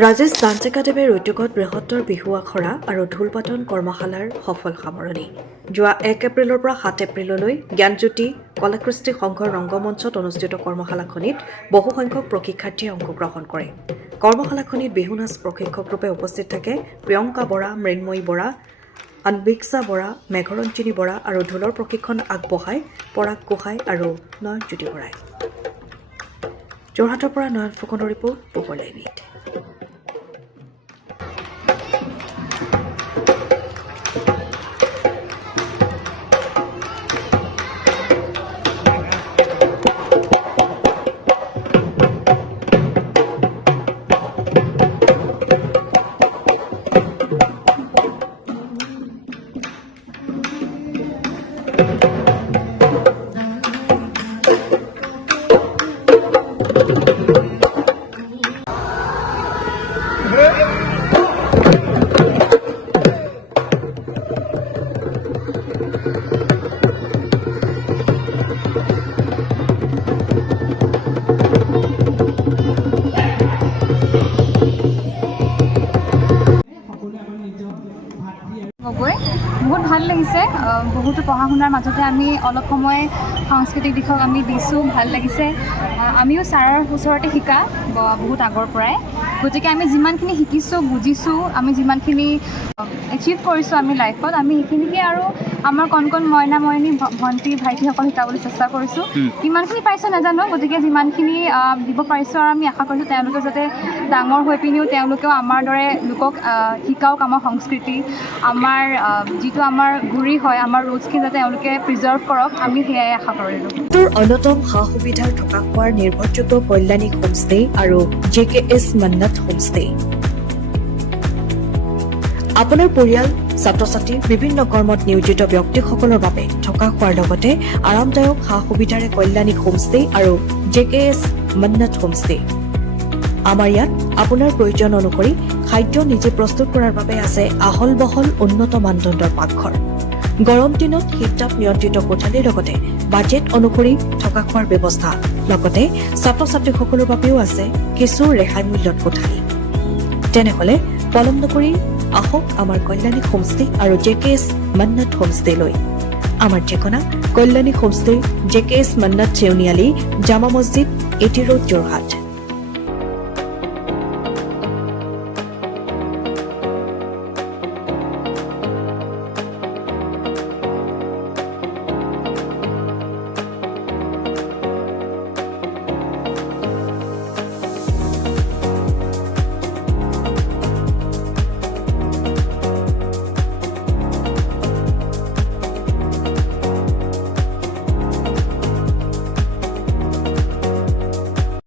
Rajesh dance একাডেমীৰ উদ্যোগত বৃহত্তৰ বিহু আখৰা আৰু ঢোলপাতন কৰ্মশালাৰ সফল সামৰণি। যোৱা 1 এপ্ৰিলৰ পৰা 7 এপ্ৰিললৈ জ্ঞানজ্যোতি কলাকৃষ্টি সংঘৰ ৰংগমঞ্চত অনুষ্ঠিত কৰ্মশালাখনিত বহুসংখ্যক প্ৰশিক্ষাৰ্থীয়ে অংশগ্ৰহণ কৰে। কৰ্মশালাখনিত বিহু নাচ প্ৰশিক্ষকৰূপে উপস্থিত থাকে প্ৰিয়ংকা বৰা, মৃন্ময়ী বৰা, অনভিক্ষা বৰা, মেঘৰঞ্জিনী বৰা আৰু ঢোলৰ প্ৰশিক্ষণ আগবঢ়ায় পৰাগ গোহাঁই আৰু নয়নজ্যোতি বৰাই। যোৰহাটৰ পৰা নয়ন ফুকনৰ ৰিপৰ্ট, পোহৰ লাইভ। বহুত ভাল লাগিছে। বহুতো পঢ়া শুনাৰ মাজতে আমি অলপ সময় সাংস্কৃতিক দিশক আমি দিছোঁ, ভাল লাগিছে। আমিও ছাৰৰ ওচৰতে শিকা বহুত আগৰ পৰাই, গতিকে আমি যিমানখিনি শিকিছোঁ, বুজিছোঁ, আমি যিমানখিনি এচিভ কৰিছোঁ আমি লাইফত, আমি সেইখিনিকে আৰু আমাৰ কণ মইনা মইনী ভণ্টি ভাইটিসকল শিকাবলৈ চেষ্টা কৰিছোঁ। কিমানখিনি পাৰিছোঁ নাজানো, গতিকে যিমানখিনি দিব পাৰিছোঁ আৰু আমি আশা কৰিছোঁ তেওঁলোকে যাতে ডাঙৰ হৈ পিনিও তেওঁলোকেও আমাৰ দৰে লোকক শিকাওক আমাৰ সংস্কৃতি, আমাৰ যিটো আমাৰ গুৰি হয়, আমাৰ ৰুটছখিনি যাতে তেওঁলোকে প্ৰিজাৰ্ভ কৰক, আমি সেয়াই আশা কৰিলোঁ। অন্যতম সা সুবিধাৰ থকা খোৱাৰ নিৰ্ভৰযোগ্য কল্যাণী হোমষ্টে আৰু JKS মান্নাত হোমষ্টে। আপোনাৰ পৰিয়াল, ছাত্ৰ ছাত্ৰী, বিভিন্ন কৰ্মত নিয়োজিত ব্যক্তিসকলৰ বাবে থকা খোৱাৰ লগতে আৰামদায়ক সা সুবিধাৰে কল্যাণী হোমষ্টে আৰু JKS মান্নাত হোমষ্টে। আমাৰ ইয়াত আপোনাৰ প্ৰয়োজন অনুসৰি খাদ্য নিজে প্ৰস্তুত কৰাৰ বাবে আছে আহল বহল উন্নত মানদণ্ডৰ পাকঘৰ। গৰম দিনত শীততাপ নিয়ন্ত্ৰিত কোঠালিৰ লগতে বাজেট অনুসৰি থকা খোৱাৰ ব্যৱস্থা, লগতে ছাত্ৰ ছাত্ৰীসকলৰ বাবেও আছে কিছু ৰেহাই মূল্যত কোঠালি। তেনেহলে পলম নকৰি আহক আমাৰ কল্যাণী হোমষ্টে আৰু JKS মান্নাত হোমষ্টেলৈ। আমাৰ ঠিকনা কল্যাণী হোমষ্টে, JKS মান্নাত চেউনিয়ালি, জামা মছজিদ, 80 ৰোড, যোৰহাট।